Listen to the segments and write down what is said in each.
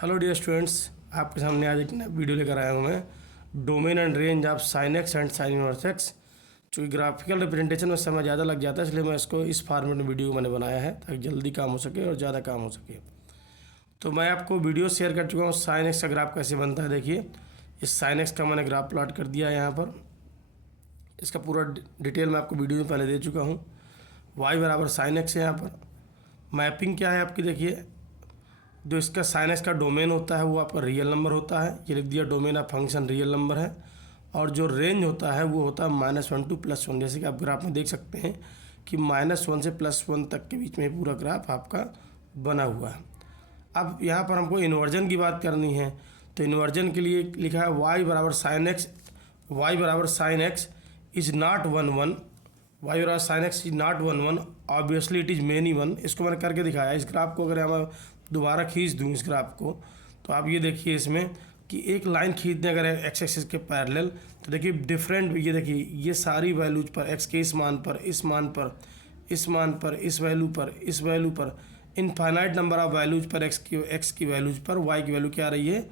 Hello dear students, आपके सामने आज एक नया वीडियो लेकर आया हूँ मैं। Domain and range of sine x and sign inverse x. चूँकि ग्राफिकल रिप्रेजेंटेशन में समय ज़्यादा लग जाता है, इसलिए मैं इसको इस फॉर्मेट में वीडियो मैंने बनाया है ताकि जल्दी काम हो सके और ज़्यादा काम हो सके। तो मैं आपको वीडियो शेयर कर चुका हूँ साइन एक्स का ग्राफ कैसे बनता है। देखिए, इस साइन एक्स का मैंने ग्राफ प्लॉट कर दिया है यहाँ पर। इसका पूरा डिटेल मैं आपको वीडियो में पहले दे चुका हूँ। वाई बराबर साइन एक्स है। यहाँ पर मैपिंग क्या है आपकी, देखिए जो इसका साइन एक्स का डोमेन होता है वो आपका रियल नंबर होता है। ये लिख दिया domain of function real number है। और जो रेंज होता है वो होता है -1 to +1। जैसे कि आप ग्राफ में देख सकते हैं कि -1 से +1 तक के बीच में पूरा ग्राफ आपका बना हुआ है। अब यहाँ पर हमको इन्वर्जन की बात करनी है, तो इन्वर्जन के लिए लिखा है y बराबर साइन एक्स। वाई बराबर sine x is not 1 1। Y बराबर sine x is not 1 1। Obviously it is many 1। इसको मैंने करके दिखाया। इस ग्राफ को अगर मैं दोबारा खींच दूँ इस ग्राफ को, तो आप ये देखिए इसमें कि एक लाइन खींचने अगर एक्स एक्सिस के पैरेलल, तो देखिए डिफरेंट, ये देखिए ये सारी वैल्यूज पर एक्स के इस मान पर, इस मान पर, इस मान पर, इस वैल्यू पर, इस वैल्यू पर, इनफाइनाइट नंबर ऑफ वैल्यूज पर एक्स की वैल्यूज पर वाई की वैल्यू क्या आ रही है,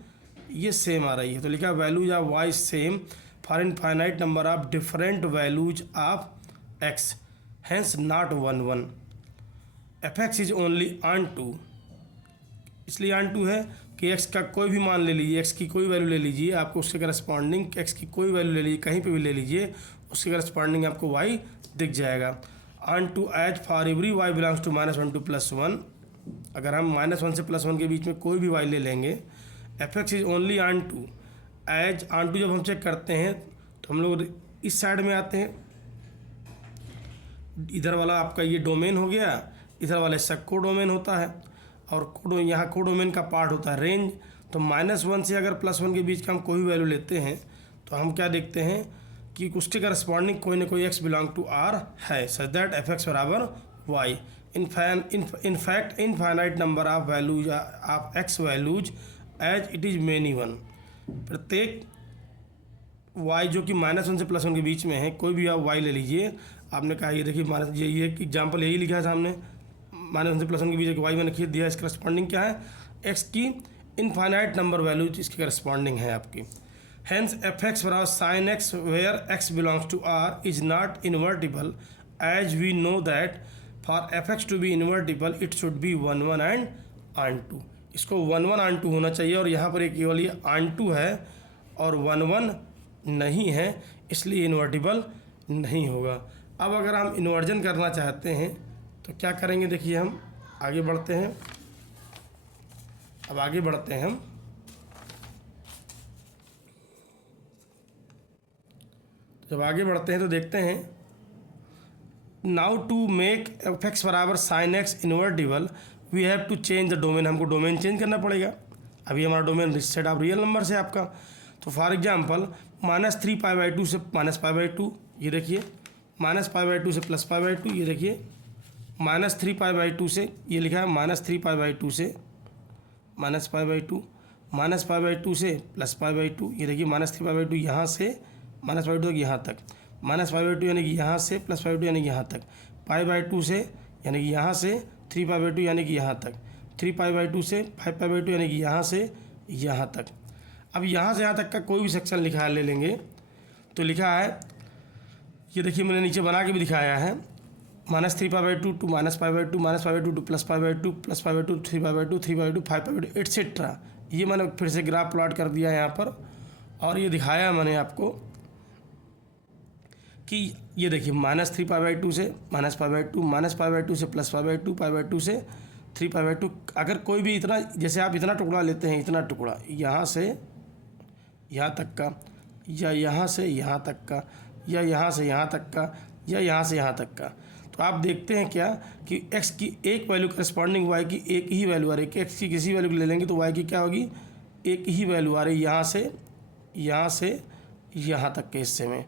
ये सेम आ रही है। तो लिखा values of y same for infinite number of different values of x, hence not 1 1। F x is only onto, इसलिए ऑन टू है कि एक्स का कोई भी मान ले लीजिए, एक्स की कोई वैल्यू ले लीजिए, आपको उसके करस्पॉन्डिंग एक्स की कोई वैल्यू ले लीजिए, कहीं पे भी ले लीजिए, उसके करस्पॉन्डिंग आपको वाई दिख जाएगा। Onto as for every y belongs to -1 to +1। अगर हम -1 से +1 के बीच में कोई भी वाई ले लेंगे, f x is only onto as. Onto जब हम चेक करते हैं तो हम लोग इस साइड में आते हैं, इधर वाला आपका ये डोमेन हो गया, इधर वाला इसका कोडोमेन होता है, और यहाँ कोडोमेन का पार्ट होता है रेंज। तो -1 से अगर +1 के बीच का हम कोई वैल्यू लेते हैं तो हम क्या देखते हैं कि उसके करस्पॉन्डिंग कोई ना कोई एक्स बिलोंग टू आर है, सच दैट एफ एक्स बराबर y. In fact infinite number of values of x values as it is many 1। प्रत्येक वाई जो कि -1 से +1 के बीच में है, कोई भी आप वाई ले लीजिए। आपने कहा ये देखिए ये एग्जाम्पल यही लिखा है सामने, -1 से +1 के बीच एक वाई मैंने खींच दिया। इसका करस्पॉन्डिंग क्या है, एक्स की इनफाइनाइट नंबर वैल्यूज इसकी करस्पॉन्डिंग है आपकी। हैंस एफ एक्स बराबर sine x where x belongs to R is not invertible, as we know that for f x to be invertible it should be 1 1 and onto. इसको 1 1 on to होना चाहिए, और यहाँ पर एक केवल ये ऑन टू है और 1 1 नहीं है, इसलिए इन्वर्टिबल नहीं होगा। अब अगर हम इन्वर्जन करना चाहते हैं तो क्या करेंगे, देखिए हम आगे बढ़ते हैं। अब आगे बढ़ते हैं हम, जब आगे बढ़ते हैं तो देखते हैं now to make f x बराबर sine x invertible we have to change the domain. हमको डोमेन चेंज करना पड़ेगा। अभी हमारा domain set of real number से आपका, तो फॉर एग्जांपल -3π/2 से -π/2, ये देखिए -π/2 से +π/2, ये देखिए -3π/2 से, ये लिखा है -3π/2 से -π/2, -π/2 से +π/2, ये देखिए -3π/2 यहाँ से -π/2 तक यहाँ तक, -π/2 यानी कि यहाँ से +π/2 यानी कि यहाँ तक, π/2 से यानी कि यहाँ से 3π/2 यानी कि यहाँ तक, 3π/2 से 5π/2 यानी कि यहाँ से यहाँ तक। अब यहाँ से यहाँ तक का कोई भी सेक्शन लिखा है ले लेंगे, तो लिखा है, ये देखिए मैंने नीचे बना के भी दिखाया है, -3π/2 to -π/2, -π/2 to +π/2, +π/2 3π/2, 3π/2 5π/2 एट्सेट्रा। ये मैंने फिर से ग्राफ प्लॉट कर दिया यहाँ पर, और ये दिखाया मैंने आपको कि ये देखिए -3π/2 से -π/2, -π/2 से +π/2, π/2 से 3π/2। अगर कोई भी इतना, जैसे आप इतना टुकड़ा लेते हैं, इतना टुकड़ा यहाँ से यहाँ तक का, या यहाँ से यहाँ तक का, या यहाँ से यहाँ तक का, या यहाँ से यहाँ तक का, तो आप देखते हैं क्या कि x की एक वैल्यू करस्पॉन्डिंग y की एक ही वैल्यू आ रही है। x की किसी वैल्यू ले लेंगे तो y की क्या होगी, एक ही वैल्यू आ रही है। यहाँ से यहाँ तक के हिस्से में,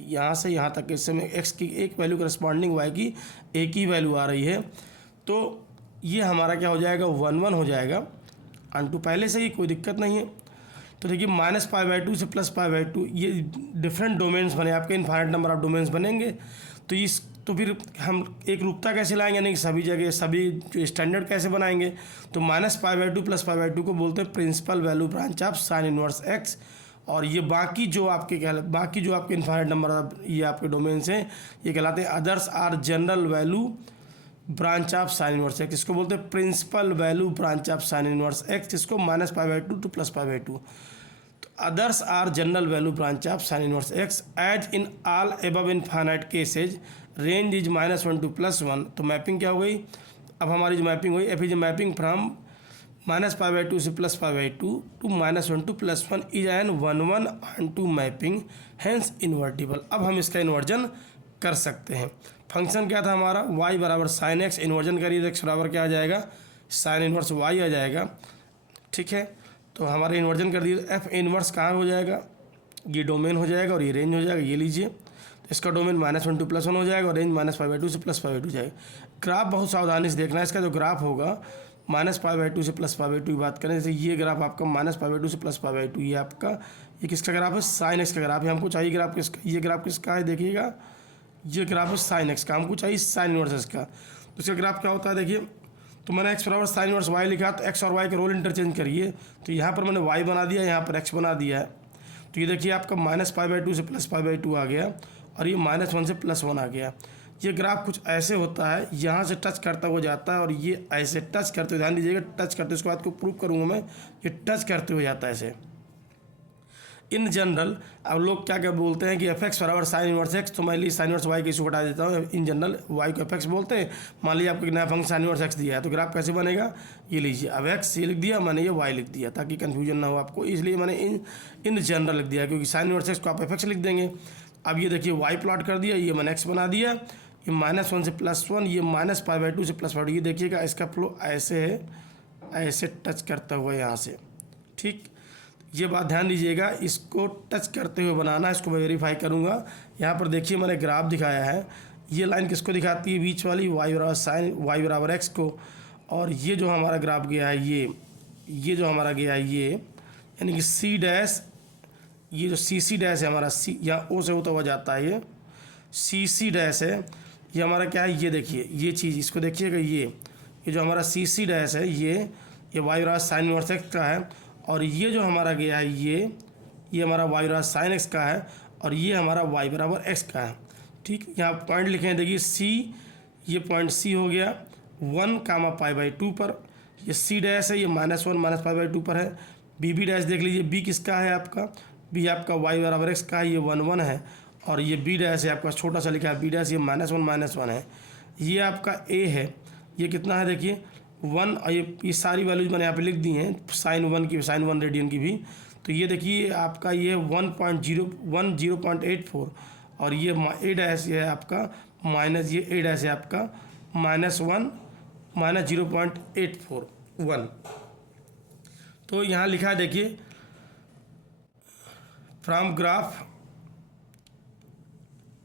यहाँ से यहाँ तक के हिस्से में x की एक वैल्यू करस्पॉन्डिंग y की एक ही वैल्यू आ रही है। तो ये हमारा क्या हो जाएगा, 1 1 हो जाएगा। ऑन टू पहले से ही कोई दिक्कत नहीं है। तो देखिए -π/2 से +π/2, ये डिफरेंट डोमेन्स बने आपके, इनफाइनाइट नंबर ऑफ डोमेन्स बनेंगे। तो इस तो फिर हम एक रूपता कैसे लाएंगे, यानी कि सभी जगह सभी जो स्टैंडर्ड कैसे बनाएंगे। तो -π/2 + π/2 को बोलते हैं principal value branch of sine inverse x. और ये बाकी जो आपके इनफाइनाइट नंबर ये आपके डोमेन्स हैं, ये कहलाते हैं others are general value branch of sine inverse x. इसको बोलते हैं principal value branch of sine inverse x, इसको -π/2 to +π/2। Others are general value branch of sin inverse x as in all above infinite cases range is -1 to +1। तो mapping क्या हो गई, अब हमारी जो मैपिंग हुई एफ इज मैपिंग फ्रॉम -π/2 से +π/2 to -1 to +1 is an 1-1 onto mapping hence invertible. अब हम इसका इन्वर्जन कर सकते हैं। फंक्शन क्या था हमारा, y बराबर साइन एक्स, इन्वर्जन करिए तो x बराबर क्या आ जाएगा, साइन इन्वर्स y आ जाएगा। ठीक है, तो हमारे इन्वर्जन कर दिए, एफ इन्वर्स कहाँ हो जाएगा, ये डोमेन हो जाएगा और ये रेंज हो जाएगा। ये लीजिए, तो इसका डोमेन -1 to +1 हो जाएगा और रेंज -π/2 से +π/2 जाएगा। ग्राफ बहुत सावधानी से देखना है, इसका जो ग्राफ होगा -π/2 से +π/2 की बात करें, जैसे ये ग्राफ आपका -π/2 से +π/2, ये आपका ये किसका ग्राफ है, साइन एक्स का ग्राफ है। हमको चाहिए ग्राफ किसका, ये ग्राफ किसका है, देखिएगा ये ग्राफ है साइन एक्स का, हमको चाहिए साइन इनवर्स एक्स का। तो इसका ग्राफ क्या होता है देखिए, तो मैंने x बराबर साइन इनवर्स y लिखा, तो x और y का रोल इंटरचेंज करिए, तो यहाँ पर मैंने y बना दिया, यहाँ पर x बना दिया है। तो ये देखिए आपका -π/2 से +π/2 आ गया और ये -1 से +1 आ गया। ये ग्राफ कुछ ऐसे होता है, यहाँ से टच करता हुआ जाता है और ये ऐसे टच करते हुए, ध्यान दीजिएगा टच करते, उसके बाद को प्रूव करूँगा मैं, ये टच करते हुए जाता है ऐसे। इन जनरल अब लोग क्या क्या बोलते हैं कि एफ एक्स बराबर साइन इनवर्स एक्स, तो मैं साइन इनवर्स वाई के इशू हटा देता हूँ। इन जनरल वाई को एफ एक्स बोलते हैं। मान लीजिए आपको नया फंक्शन साइन इनवर्स एक्स दिया है, तो ग्राफ कैसे बनेगा, ये लीजिए, अब एक्स ये लिख दिया, मैंने ये वाई लिख दिया ताकि कन्फ्यूजन ना हो आपको, इसलिए मैंने इन जनरल लिख दिया, क्योंकि साइन इनवर्स एक्स को आप एफ एक्स लिख देंगे। अब ये देखिए वाई प्लॉट कर दिया, ये मैंने एक्स बना दिया, ये -1 से +1, ये -π/2 से +π/2। ये देखिएगा इसका फ्लो ऐसे है, ऐसे टच करता हुआ यहाँ से। ठीक, ये बात ध्यान दीजिएगा, इसको टच करते हुए बनाना है, इसको मैं वेरीफाई करूँगा। यहाँ पर देखिए मैंने ग्राफ दिखाया है, ये लाइन किसको दिखाती है, बीच वाली y बराबर साइन y बराबर एक्स को, और ये जो हमारा ग्राफ गया है ये जो हमारा गया है ये, यानी कि सी डैश, ये जो सी सी डैश है हमारा, सी यहाँ ओ से होता हुआ जाता है, ये सी सी डैश है, ये हमारा क्या है, ये देखिए ये चीज़, इसको देखिएगा, ये जो हमारा सी सी डैश है, ये y बराबर साइन इनवर्स एक्स का है, और ये जो हमारा गया है ये हमारा y बराबर साइन एक्स का है, और ये हमारा y बराबर एक्स का है। ठीक, यहाँ पॉइंट लिखे हैं, देखिए c, ये पॉइंट c हो गया 1, π/2 पर, ये c डैश है, ये -1 -π/2 पर है। b डैश देख लीजिए, b किसका है आपका, b आपका y बराबर एक्स का है, ये 1 है, और ये b डैश है आपका छोटा सा लिखा है b डैश, ये -1 है। ये आपका a है, ये कितना है देखिए 1, और ये सारी वैल्यूज मैंने यहाँ पे लिख दी हैं, साइन 1 की, साइन 1 रेडियन की भी। तो ये देखिए आपका ये 1.084, और ये ए डैश ये है आपका माइनस, ये ए डैश है आपका -1 -0.841। तो यहाँ लिखा है देखिए फ्रॉम ग्राफ,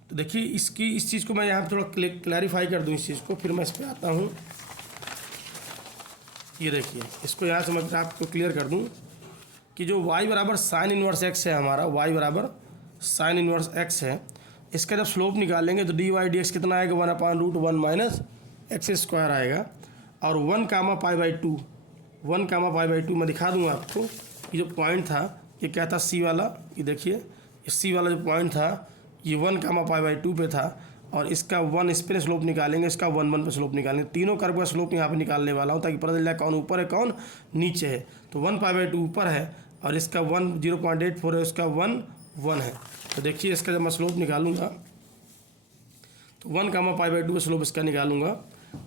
तो देखिए इस चीज़ को मैं यहाँ थोड़ा क्लैरिफाई कर दूँ इस चीज़ को, फिर मैं इस पर आता हूँ। ये देखिए, इसको यहाँ से मैं आपको क्लियर कर दूँ कि जो y बराबर साइन इनवर्स एक्स है हमारा, y बराबर साइन इनवर्स एक्स है, इसका जब स्लोप निकालेंगे तो dy/dx कितना आएगा, 1/√1 - x² आएगा, और 1, π/2 मैं दिखा दूँगा आपको। ये जो पॉइंट था ये क्या था, c वाला, ये देखिए ये c वाला जो पॉइंट था ये 1, π/2 पे था, और इसका 1 इस पर स्लोप निकालेंगे, इसका 1 पे स्लोप निकालेंगे। तीनों कर्व का स्लोप यहाँ पे निकालने वाला हूँ ताकि पता चल जाए कौन ऊपर है कौन नीचे है। तो 1, π/2 ऊपर है और इसका 1 0.84 है, इसका 1 है। तो देखिए इसका जब मैं स्लोप निकालूंगा तो 1, π/2 का स्लोप इसका निकालूंगा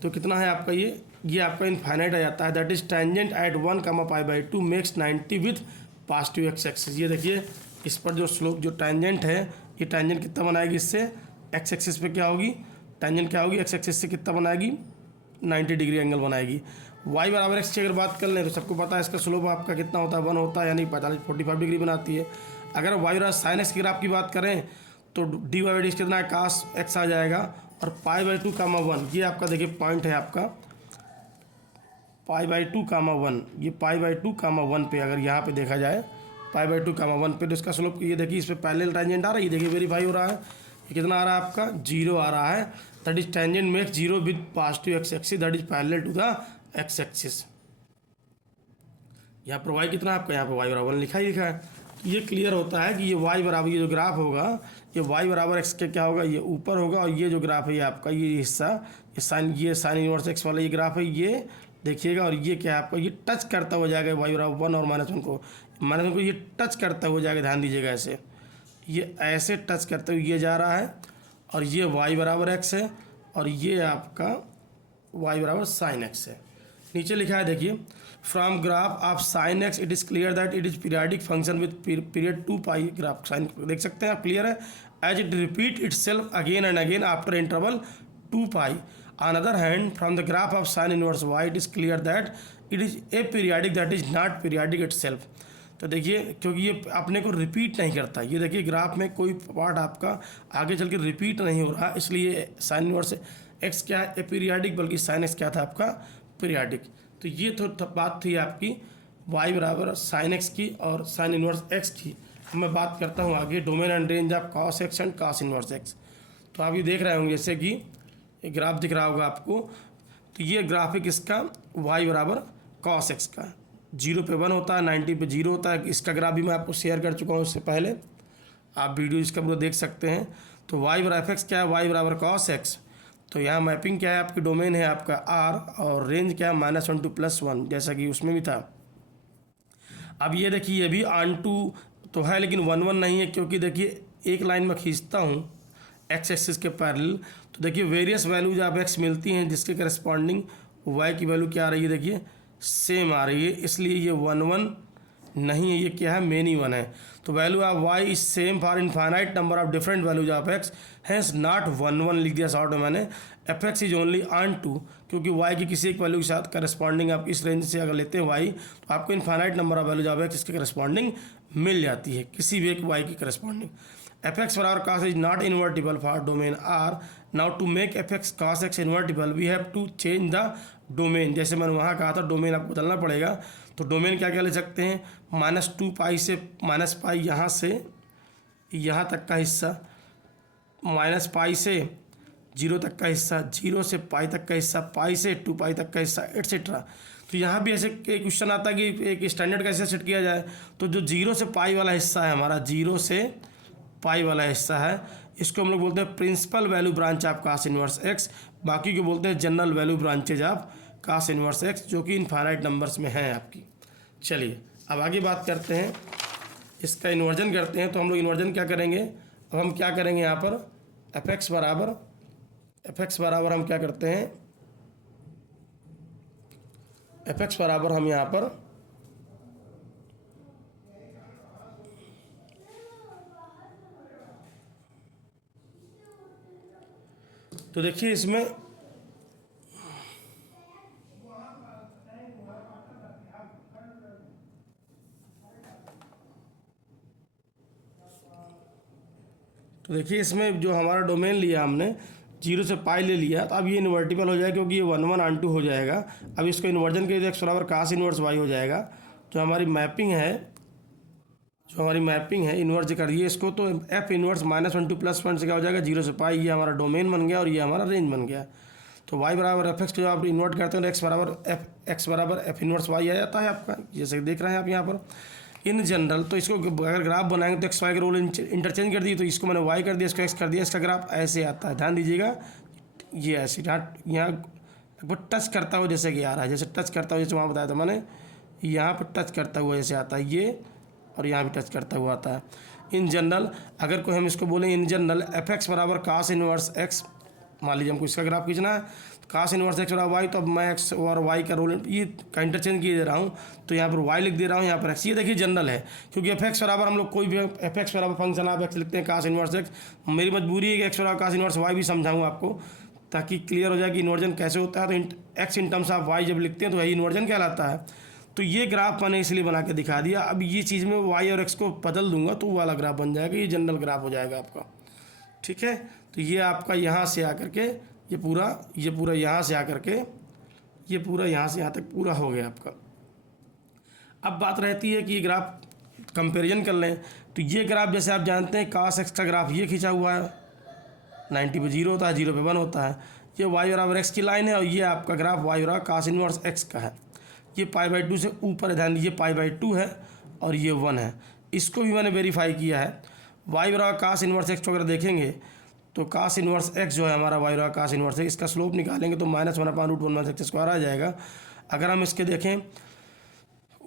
तो कितना है आपका, ये आपका इनफाइनाइट आ जाता है। That is tangent at 1, π/2 makes 90 with positive x axis. ये देखिए इस पर जो स्लोप जो टेंजेंट है, ये टेंजेंट कितना बनाएगी, इससे एक्स एक्सिस पे क्या होगी, टेंजेंट क्या होगी, एक्स एक्सिस से कितना बनाएगी, 90 डिग्री एंगल बनाएगी। y बराबर एक्स की अगर बात कर लें तो सबको पता है इसका स्लोप आपका कितना होता है, 1 होता है, यानी 45 डिग्री बनाती है। अगर y बराबर साइन एक्स की ग्राफ की बात करें तो dy/dx कितना है, cos x आ जाएगा, और π/2, 1 ये आपका देखिए पॉइंट है आपका π/2, 1, ये π/2, 1 पे अगर यहाँ पे देखा जाए π/2, 1 पे, तो इसका स्लोप ये देखिए इस पर पैरेलल टेंजेंट आ रहा है, ये देखिए वेरीफाई हो रहा है, ये कितना आ रहा है आपका 0 आ रहा है। That is tangent makes 0 with positive x axis that is parallel to the x axis. यहाँ पर वाई कितना आपका, यहाँ पर वाई बराबर लिखा ही लिखा है। ये क्लियर होता है कि ये वाई बराबर, ये जो ग्राफ होगा ये वाई बराबर एक्स के क्या होगा, ये ऊपर होगा, और ये जो ग्राफ है ये आपका ये हिस्सा ये साइन इनवर्स एक्स वाला ये ग्राफ है, ये देखिएगा, और ये क्या है आपका, ये टच करता हो जाएगा वाई बराबर 1 और -1 को, -1 को ये टच करता हो जाएगा। ध्यान दीजिएगा ऐसे, ये ऐसे टच करते हुए ये जा रहा है, और ये वाई बराबर एक्स है, और ये आपका वाई बराबर साइन एक्स है। नीचे लिखा है देखिए, from graph of sine x it is clear that it is periodic function with period 2π। Graph sine देख सकते हैं आप, क्लियर है, as it repeat itself again and again after interval 2π। On other hand from the graph of sine inverse y it is clear that it is a periodic that is not periodic itself. तो देखिए, क्योंकि ये अपने को repeat नहीं करता, ये देखिए ग्राफ में कोई पार्ट आपका आगे चल के रिपीट नहीं हो रहा, इसलिए साइन इनवर्स एक्स क्या है, ए पीरियडिक, बल्कि साइन एक्स क्या था आपका पीरियडिक। तो ये तो बात थी आपकी y बराबर साइन एक्स की और साइन इनवर्स एक्स की। मैं बात करता हूँ आगे domain and range of cos x and cos inverse x. तो आप ये देख रहे होंगे जैसे कि ये ग्राफ दिख रहा होगा आपको, तो ये ग्राफिक इसका y बराबर कॉस एक्स का 0 पे 1 होता है, 90 पे 0 होता है। इसका ग्राफ भी मैं आपको शेयर कर चुका हूँ इससे पहले, आप वीडियो इसका पूरा देख सकते हैं। तो y बराबर एक्स क्या है, y बराबर कॉस एक्स। तो यहाँ मैपिंग क्या है आपकी, डोमेन है आपका R, और रेंज क्या है -1 to +1, जैसा कि उसमें भी था। अब ये देखिए, ये भी ऑन टू तो है लेकिन 1 1 नहीं है, क्योंकि देखिए एक लाइन में खींचता हूँ एक्स एक्सिस के पैरेलल, तो देखिए वेरियस वैल्यूज आप एक्स मिलती हैं जिसके करस्पॉन्डिंग वाई की वैल्यू क्या आ रही है, देखिए सेम आ रही है, इसलिए ये 1 1 नहीं है, ये क्या है मेनी 1 है। तो value of y is same for infinite number of different values of x, hence not 1 1 लिख दिया शॉर्ट में मैंने। F x is only onto, क्योंकि वाई की किसी एक वैल्यू के साथ करस्पॉन्डिंग आप इस रेंज से अगर लेते हैं वाई, तो आपको infinite number of values of x इसके करस्पॉन्डिंग मिल जाती है, किसी भी एक वाई की करस्पॉन्डिंग। एफ एक्स बराबर cos is not invertible for domain R. Now to make f x cos x invertible we have to change the domain. जैसे मैंने वहाँ कहा था डोमेन आपको बदलना पड़ेगा, तो डोमेन क्या क्या ले सकते हैं, -2π से -π, यहाँ से यहाँ तक का हिस्सा, -π से 0 तक का हिस्सा, 0 से π तक का हिस्सा, π से 2π तक का हिस्सा, एट्सेट्रा। तो यहाँ भी ऐसे एक क्वेश्चन आता है कि एक स्टैंडर्ड कैसे सेट किया जाए। तो जो 0 से π वाला हिस्सा है हमारा, 0 से π वाला हिस्सा है, इसको हम लोग बोलते हैं principal value branch of cos inverse x, बाकी को बोलते हैं general value branches of cos inverse x, जो कि इनफाइनाइट नंबर्स में हैं आपकी। चलिए अब आगे बात करते हैं, इसका इन्वर्जन करते हैं। तो हम लोग इन्वर्जन क्या करेंगे, अब हम क्या करेंगे यहाँ पर एफ एक्स बराबर हम क्या करते हैं, एफ एक्स बराबर हम यहाँ पर तो देखिए इसमें तो देखिए इसमें जो हमारा डोमेन लिया हमने 0 से π ले लिया, तो अब ये इन्वर्टिबल हो जाएगा क्योंकि ये 1 1 ऑन टू हो जाएगा। अब इसको इन्वर्जन के एक्स बराबर कॉस इनवर्स वाई हो जाएगा। जो हमारी मैपिंग है इन्वर्ज करिए इसको, तो एफ इनवर्स -1 to +1 से क्या हो जाएगा 0 से π, ये हमारा डोमेन बन गया और ये हमारा रेंज बन गया। तो y बराबर एफ एक्स को जब आप इन्वर्ट करते हैं तो एक्स बराबर एफ इनवर्स वाई आ जाता है आपका, जैसे देख रहे हैं आप यहाँ पर। इन जनरल तो इसको अगर ग्राफ बनाएंगे तो एक्स वाई का रोल इंटरचेंज कर दिए, तो इसको मैंने वाई कर दिया, इसको एक्स कर दिया, इसका ग्राफ ऐसे आता है। ध्यान दीजिएगा, ये ऐसे यहाँ लगभग टच करता हुआ जैसे कि आ रहा है, जैसे टच करता हुआ, जैसे वहाँ बताया था मैंने, यहाँ पर टच करता हुआ जैसे आता है ये, और यहाँ भी टच करता हुआ आता है। इन जनरल अगर कोई हम इसको बोलें इन जनरल एफ एक्स बराबर कॉस इनवर्स एक्स, मान लीजिए हमको इसका ग्राफ खींचना है, कॉस इनवर्स एक्स बराबर वाई, तो अब मैं एक्स और वाई का रोल ये का इंटरचेंज किए दे रहा हूँ, तो यहाँ पर वाई लिख दे रहा हूँ, यहाँ पर एक्स। ये देखिए जनरल है, क्योंकि एफ एक्स बराबर हम लोग कोई भी एफ एक्स बराबर फंक्शन आप एक्स लिखते हैं कॉस इनवर्स एक्स। मेरी मजबूरी है कि एक्स बराबर कॉस इनवर्स वाई भी समझाऊँ आपको, ताकि क्लियर हो जाए कि इन्वर्जन कैसे होता है। तो x in terms of y जब लिखते हैं तो यही इन्वर्जन कहलाता है। तो ये ग्राफ मैंने इसलिए बना के दिखा दिया। अब ये चीज़ में वाई और एक्स को बदल दूंगा तो वो वाला ग्राफ बन जाएगा, ये जनरल ग्राफ हो जाएगा आपका, ठीक है। तो ये आपका यहाँ से आकर के ये पूरा यहाँ से आकर के ये पूरा यहाँ से यहाँ तक पूरा हो गया आपका। अब बात रहती है कि ये ग्राफ कंपैरिजन कर लें, तो ये ग्राफ जैसे आप जानते हैं कॉस एक्स का ग्राफ ये खींचा हुआ है, 90 पे 0 होता है, 0 पे 1 होता है। ये y बराबर x की लाइन है और ये आपका ग्राफ y बराबर cos इनवर्स x का है। ये π/2 से ऊपर है, ध्यान दीजिए π/2 है और ये 1 है। इसको भी मैंने वेरीफाई किया है। y बराबर cos इनवर्स x को अगर देखेंगे तो cos इनवर्स x जो है हमारा y बराबर cos इनवर्स x, इसका स्लोप निकालेंगे तो -1/√1 आ जाएगा। अगर हम इसके देखें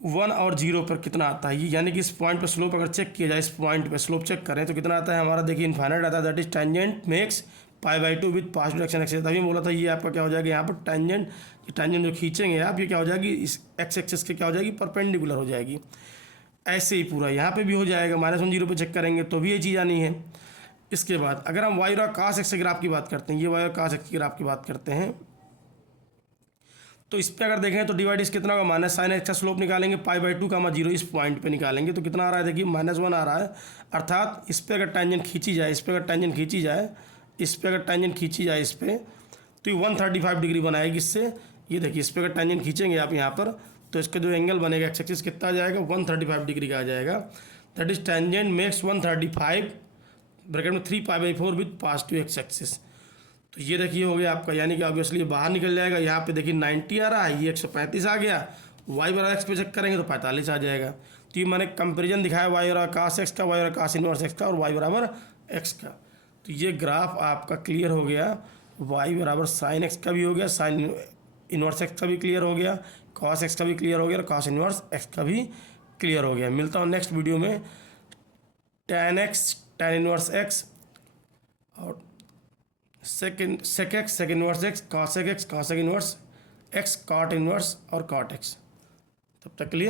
1 और 0 पर कितना आता है, ये यानी कि इस पॉइंट पर स्लोप अगर चेक किया जाए, इस पॉइंट पर स्लोप चेक करें तो कितना आता है हमारा, देखिए इनफाइनाइट आता है। That is tangent makes π/2 with past direction axis. तभी बोला था ये आपका क्या हो जाएगा, यहाँ पर टेंजेंट, ये टेंजेंट जो खींचेंगे आप, ये क्या हो जाएगी, इस एक्स एक्सेस के क्या हो जाएगी, परपेंडिकुलर हो जाएगी। ऐसे ही पूरा यहाँ पे भी हो जाएगा। -1 0 पे चेक करेंगे तो भी ये चीज़ आनी है। इसके बाद अगर हम y और cos x के ग्राफ की बात करते हैं, ये y और cos x के ग्राफ की बात करते हैं, तो इस पर अगर देखें तो डिवाइड इस कितना होगा, -sin x का स्लोप निकालेंगे π/2 का 0 इस पॉइंट पे निकालेंगे तो कितना आ रहा है, देखिए -1 आ रहा है। अर्थात इस पर अगर टेंजेंट खींची जाए, इस पर अगर टेंजेंट खींची जाए, इस पर अगर टेंजेंट खींची जाए इस पर, तो ये 135 डिग्री बनाएगी इससे। ये देखिए इस पर अगर टेंजेंट खींचेंगे आप यहाँ पर तो इसका जो एंगल बनेगा एक्स एक्सिस कितना आ जाएगा, 135 डिग्री का आ जाएगा। That is tangent makes 135 bracket में 3π/4 विद पॉजिटिव एक्स एक्सिस। तो ये देखिए हो गया आपका, यानी कि ऑब्वियसली बाहर निकल जाएगा। यहाँ पे देखिए 90 आ रहा है, ये 135 आ गया। y बराबर एक्स पे चेक करेंगे तो 45 आ जाएगा। तो ये मैंने कंपेरिजन दिखाया y बराबर cos x का, y बराबर cos इनवर्स x का और y बराबर x का। तो ये ग्राफ आपका क्लियर हो गया। y बराबर sin x का भी हो गया, sin इनवर्स x का भी क्लियर हो गया, cos x का भी क्लियर हो गया और cos इनवर्स x का भी क्लियर हो गया। मिलता हूँ नेक्स्ट वीडियो में। tan x tan inverse x और sec x sec inverse x, cos x cos inverse x, cot inverse और cot x। तब तक के लिए